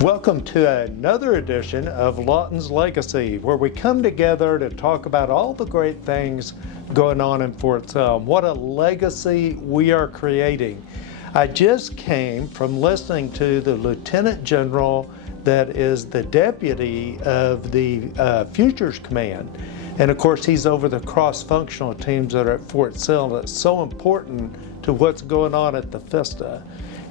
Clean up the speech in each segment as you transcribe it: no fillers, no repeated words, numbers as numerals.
Welcome to another edition of Lawton's Legacy, where we come together to talk about all the great things going on in Fort Sill. What a legacy we are creating. I just came from listening to the Lieutenant General that is the deputy of the Futures Command. And of course, he's over the cross-functional teams that are at Fort Sill. It's so important to what's going on at the FISTA.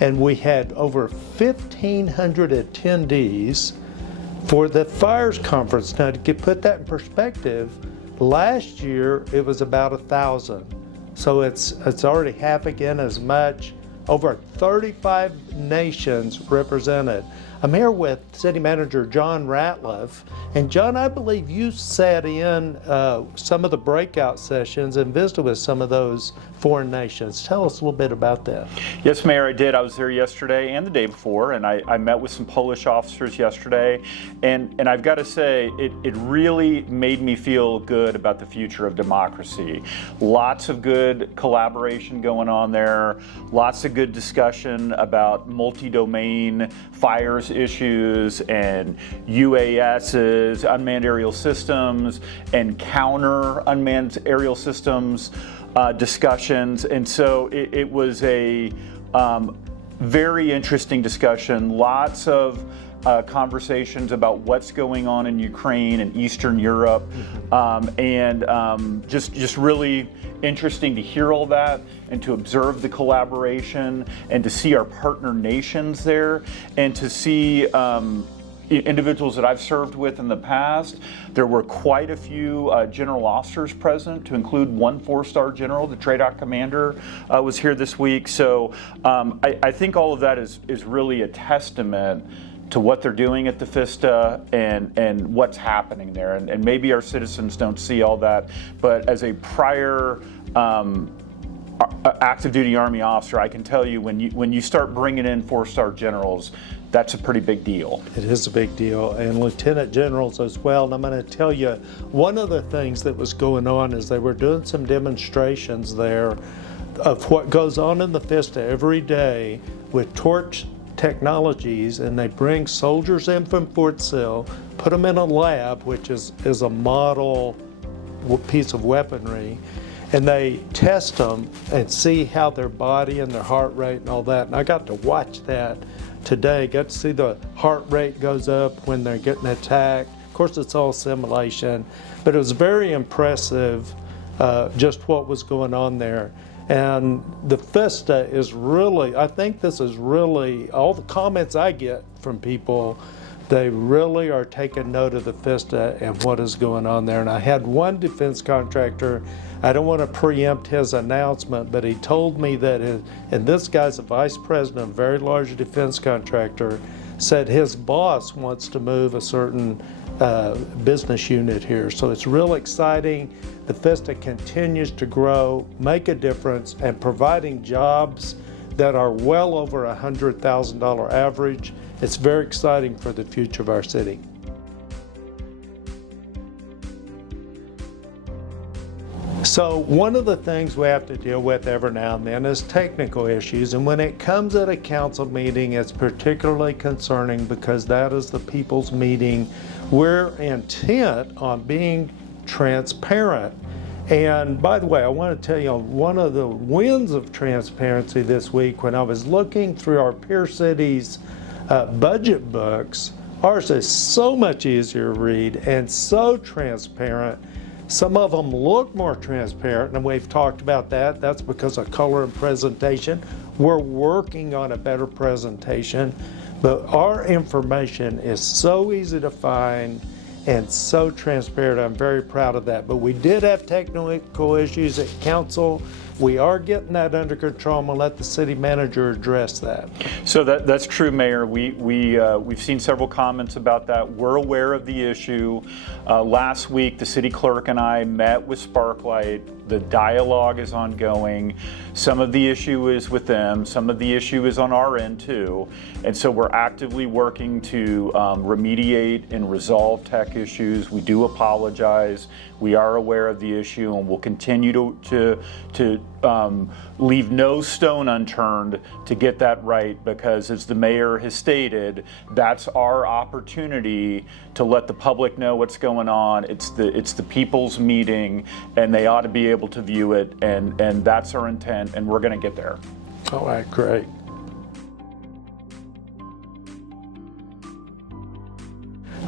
And we had over 1,500 attendees for the FIRES conference. Now, to put that in perspective, last year it was about 1,000. So it's already half again as much. Over 35 nations represented. I'm here with City Manager John Ratliff. And John, I believe you sat in some of the breakout sessions and visited with some of those foreign nations. Tell us a little bit about that. Yes, Mayor, I did. I was there yesterday and the day before, and I met with some Polish officers yesterday. And I've got to say, it really made me feel good about the future of democracy. Lots of good collaboration going on there, lots of good discussion about multi-domain fires issues and UASs, unmanned aerial systems, and counter unmanned aerial systems discussions. And so it was a very interesting discussion. Lots of conversations about what's going on in Ukraine and Eastern Europe, and just really interesting to hear all that and to observe the collaboration and to see our partner nations there and to see individuals that I've served with in the past. There were quite a few general officers present, to include one 4-star general. The TRADOC commander was here this week. So I think all of that is really a testament to what they're doing at the FISTA and what's happening there. And maybe our citizens don't see all that, but as a prior active duty Army officer, I can tell you when you start bringing in 4-star generals, that's a pretty big deal. It is a big deal, and lieutenant generals as well. And I'm going to tell you, one of the things that was going on is they were doing some demonstrations there of what goes on in the FISTA every day with torch technologies, and they bring soldiers in from Fort Sill, put them in a lab, which is a model piece of weaponry, and they test them and see how their body and their heart rate and all that. And I got to watch that today, got to see the heart rate goes up when they're getting attacked. Of course, it's all simulation, but it was very impressive just what was going on there. And the FISTA is really, I think this is really, all the comments I get from people, they really are taking note of the FISTA and what is going on there. And I had one defense contractor, I don't want to preempt his announcement, but he told me that, and this guy's a vice president of a very large defense contractor, said his boss wants to move a certain business unit here. So it's real exciting. The FISTA continues to grow, make a difference, and providing jobs that are well over $100,000 average. It's very exciting for the future of our city. So one of the things we have to deal with every now and then is technical issues, and when it comes at a council meeting, it's particularly concerning because that is the people's meeting. We're intent on being transparent. And by the way, I want to tell you one of the wins of transparency this week, when I was looking through our peer cities' budget books, ours is so much easier to read and so transparent. Some of them look more transparent, and we've talked about that. That's because of color and presentation. We're working on a better presentation, but our information is so easy to find and so transparent. I'm very proud of that. But we did have technical issues at council. We are getting that under control. I'm going to let the city manager address that. So that's true, Mayor. We've seen several comments about that. We're aware of the issue. Last week, the city clerk and I met with Sparklight. The dialogue is ongoing. Some of the issue is with them. Some of the issue is on our end too. And so we're actively working to remediate and resolve tech issues. We do apologize. We are aware of the issue, and we'll continue to leave no stone unturned to get that right, because as the mayor has stated, that's our opportunity to let the public know what's going on. It's the people's meeting, and they ought to be able to view it, and that's our intent, and we're going to get there. All right, great.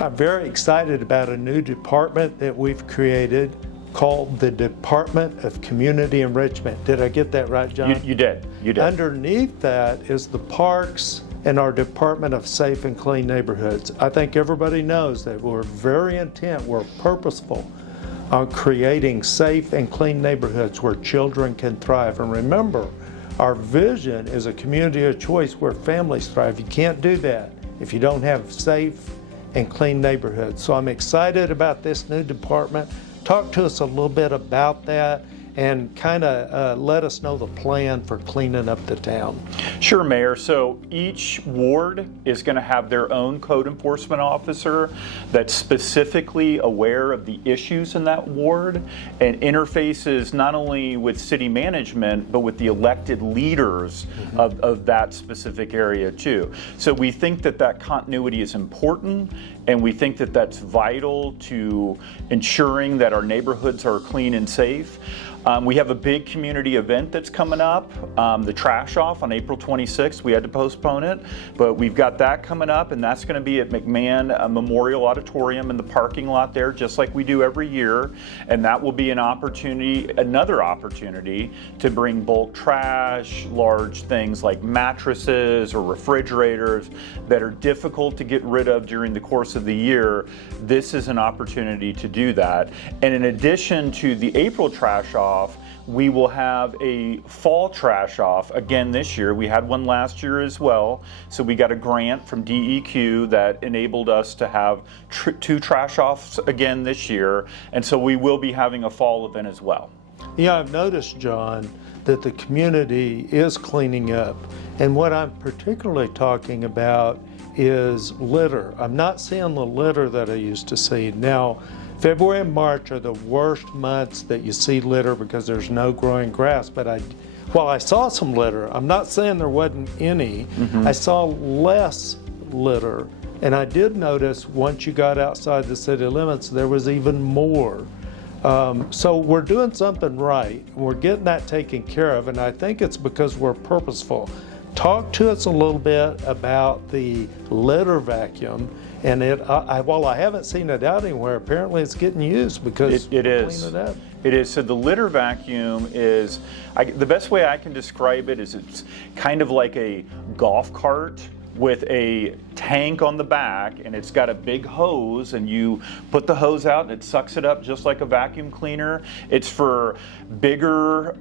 I'm very excited about a new department that we've created called the Department of Community Enrichment. Did I get that right, John? You did. Underneath that is the parks and our Department of Safe and Clean Neighborhoods. I think everybody knows that we're very intent, we're purposeful on creating safe and clean neighborhoods where children can thrive. And remember, our vision is a community of choice where families thrive. You can't do that if you don't have safe and clean neighborhoods. So I'm excited about this new department. Talk to us a little bit about that and kind of let us know the plan for cleaning up the town. Sure, Mayor. So each ward is going to have their own code enforcement officer that's specifically aware of the issues in that ward and interfaces not only with city management, but with the elected leaders of that specific area too. So we think that continuity is important, and we think that that's vital to ensuring that our neighborhoods are clean and safe. We have a big community event that's coming up, the Trash Off on April 26th. We had to postpone it, but we've got that coming up, and that's going to be at McMahon Memorial Auditorium in the parking lot there, just like we do every year. And that will be another opportunity to bring bulk trash, large things like mattresses or refrigerators that are difficult to get rid of during the course of the year. This is an opportunity to do that. And in addition to the April Trash Off, we will have a fall trash off again this year. We had one last year as well. So we got a grant from DEQ that enabled us to have 2 trash offs again this year. And so we will be having a fall event as well. Yeah, I've noticed, John, that the community is cleaning up. And what I'm particularly talking about is litter. I'm not seeing the litter that I used to see. Now, February and March are the worst months that you see litter because there's no growing grass. But while I saw some litter, I'm not saying there wasn't any. I saw less litter. And I did notice once you got outside the city limits, there was even more. So we're doing something right. We're getting that taken care of. And I think it's because we're purposeful. Talk to us a little bit about the litter vacuum. And while I haven't seen it out anywhere, apparently it's getting used because it is. Clean it up. It is. So the litter vacuum is, the best way I can describe it is it's kind of like a golf cart with a tank on the back, and it's got a big hose, and you put the hose out and it sucks it up just like a vacuum cleaner. It's for bigger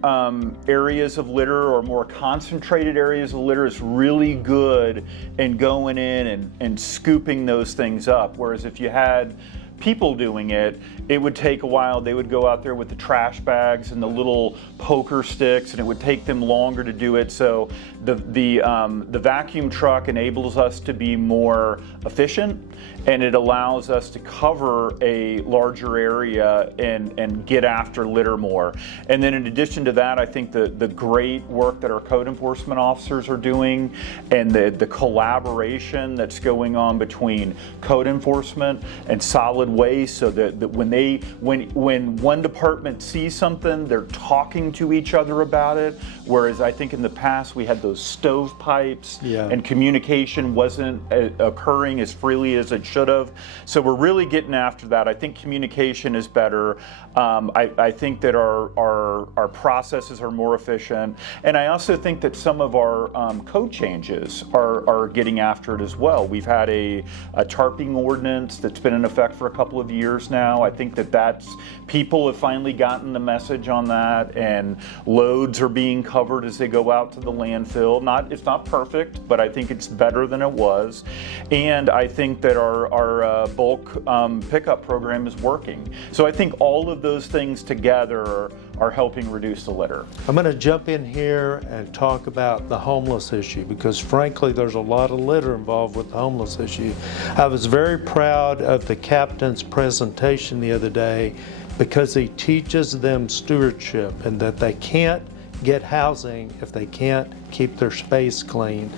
areas of litter or more concentrated areas of litter. It's really good in going in and scooping those things up, whereas if you had people doing it, it would take a while. They would go out there with the trash bags and the little poker sticks, and it would take them longer to do it. So the vacuum truck enables us to be more efficient, and it allows us to cover a larger area and get after litter more. And then in addition to that, I think the great work that our code enforcement officers are doing and the collaboration that's going on between code enforcement and solid waste, so that when one department sees something, they're talking to each other about it, whereas I think in the past we had those stovepipes and communication wasn't occurring as freely as it should have. So we're really getting after that. I think communication is better. I think that our processes are more efficient, and I also think that some of our code changes are getting after it as well. We've had a tarping ordinance that's been in effect for a couple of years now. I think that's people have finally gotten the message on that, and loads are being covered as they go out to the landfill. It's not perfect, but I think it's better than it was. And I think that our bulk pickup program is working. So I think all of those things together are helping reduce the litter. I'm going to jump in here and talk about the homeless issue, because frankly there's a lot of litter involved with the homeless issue. I was very proud of the captain's presentation the other day, because he teaches them stewardship and that they can't get housing if they can't keep their space clean.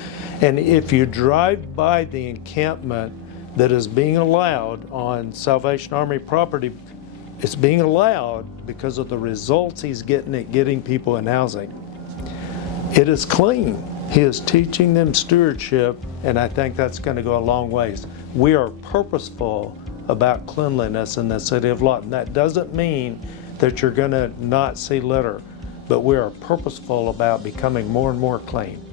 And if you drive by the encampment that is being allowed on Salvation Army property, it's being allowed because of the results he's getting at getting people in housing. It is clean. He is teaching them stewardship, and I think that's going to go a long ways. We are purposeful about cleanliness in the city of Lawton. That doesn't mean that you're going to not see litter, but we are purposeful about becoming more and more clean.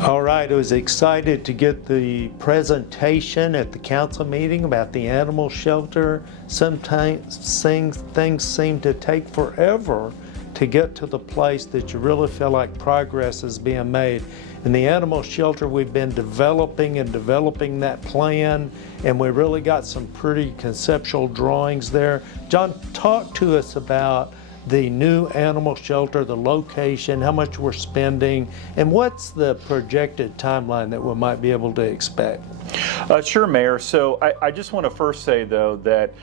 All right, I was excited to get the presentation at the council meeting about the animal shelter. Sometimes things seem to take forever to get to the place that you really feel like progress is being made. In the animal shelter, we've been developing that plan, and we really got some pretty conceptual drawings there. John, talk to us about the new animal shelter, the location, how much we're spending, and what's the projected timeline that we might be able to expect? Sure, Mayor. So I just want to first say, though, that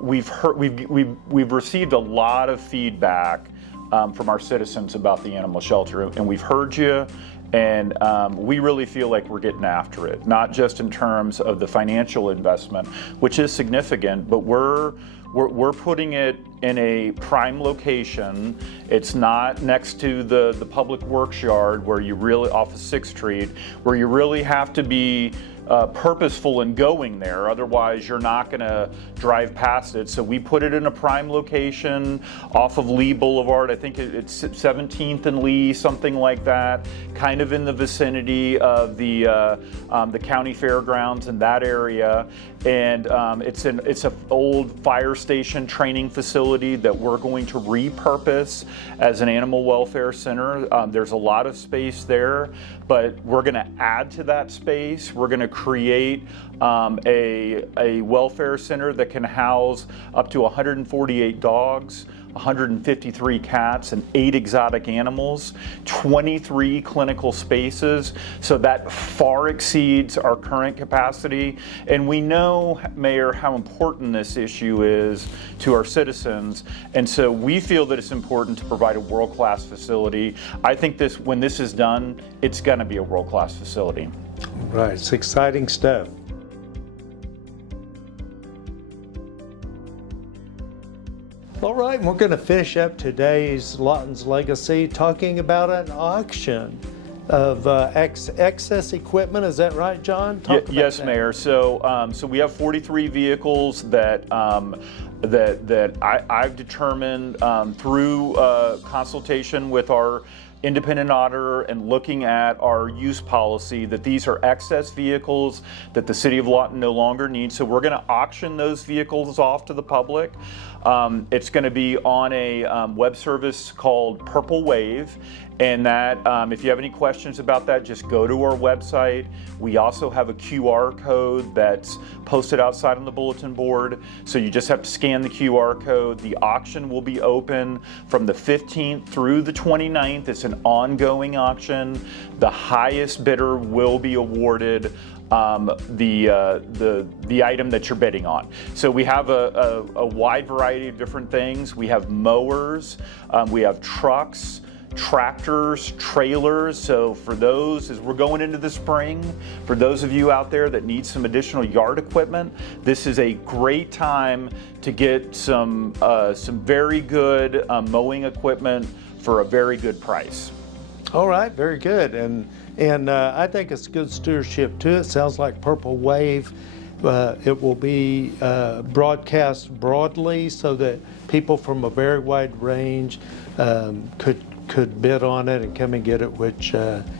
we've received a lot of feedback from our citizens about the animal shelter, and we've heard you. And we really feel like we're getting after it, not just in terms of the financial investment, which is significant, but we're putting it in a prime location. It's not next to the public works yard where you really, off of 6th Street, where you really have to be purposeful in going there. Otherwise, you're not going to drive past it. So we put it in a prime location off of Lee Boulevard. I think it's 17th and Lee, something like that, kind of in the vicinity of the county fairgrounds in that area. And it's an old fire station training facility that we're going to repurpose as an animal welfare center. There's a lot of space there, but we're going to add to that space. We're going to create a welfare center that can house up to 148 dogs, 153 cats, and 8 exotic animals, 23 clinical spaces. So that far exceeds our current capacity. And we know, Mayor, how important this issue is to our citizens. And so we feel that it's important to provide a world-class facility. I think when this is done, it's going to be a world-class facility. Right, it's exciting stuff. All right, we're going to finish up today's Lawton's Legacy talking about an auction of excess equipment. Is that right, John? Yes, Mayor. So we have 43 vehicles that I've determined through consultation with our independent auditor and looking at our use policy that these are excess vehicles that the City of Lawton no longer needs. So we're going to auction those vehicles off to the public. It's going to be on a web service called Purple Wave. And that, if you have any questions about that, just go to our website. We also have a QR code that's posted outside on the bulletin board. So you just have to scan the QR code. The auction will be open from the 15th through the 29th. It's an ongoing auction. The highest bidder will be awarded the item that you're bidding on. So we have a wide variety of different things. We have mowers, we have trucks, tractors, trailers. So for those, as we're going into the spring, for those of you out there that need some additional yard equipment, this is a great time to get some very good mowing equipment for a very good price. All right, very good. And I think it's good stewardship too. It sounds like Purple Wave. It will be broadcast broadly so that people from a very wide range could bid on it and come and get it, which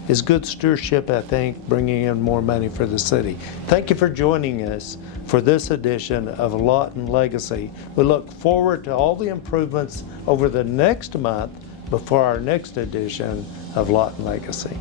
is good stewardship, I think, bringing in more money for the city. Thank you for joining us for this edition of Lawton Legacy. We look forward to all the improvements over the next month before our next edition of Lawton Legacy.